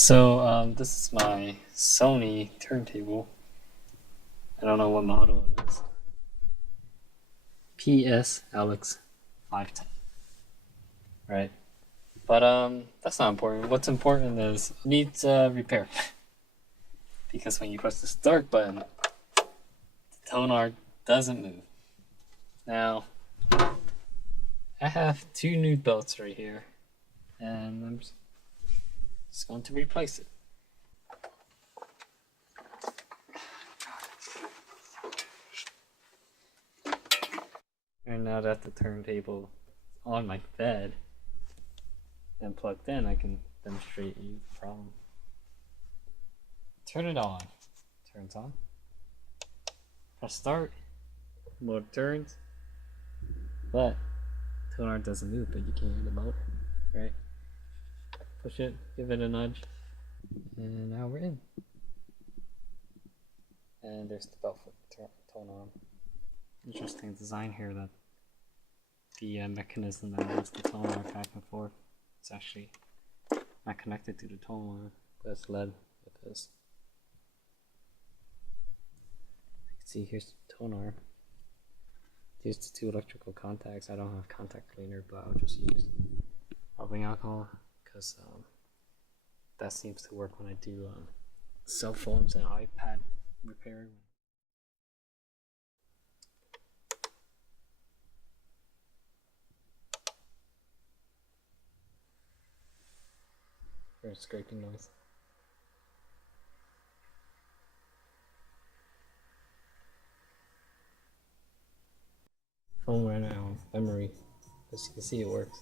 This is my Sony turntable. I don't know what model it is. PS Alex 510. Right? But that's not important. What's important is it needs repair. Because when you press the start button, the tone arm doesn't move. Now, I have two new belts right here, and I'm just going to replace it. And now that the turntable is on my bed and plugged in, I can demonstrate you the problem. Turn it on. Turns on. Press start. Motor turns. But tone arm doesn't move, but you can hear the motor, right? Push it, give it a nudge, and now we're in. And there's the belt for the tone arm. Interesting design here that the mechanism that moves the tone arm back and forth is actually not connected to the tone arm, but it's led with this. You can see here's the tone arm. Here's the two electrical contacts. I don't have contact cleaner, but I'll just use rubbing alcohol because that seems to work when I do cell phones and iPad repairing. There's scraping noise. Phone ran out of memory. As you can see, it works.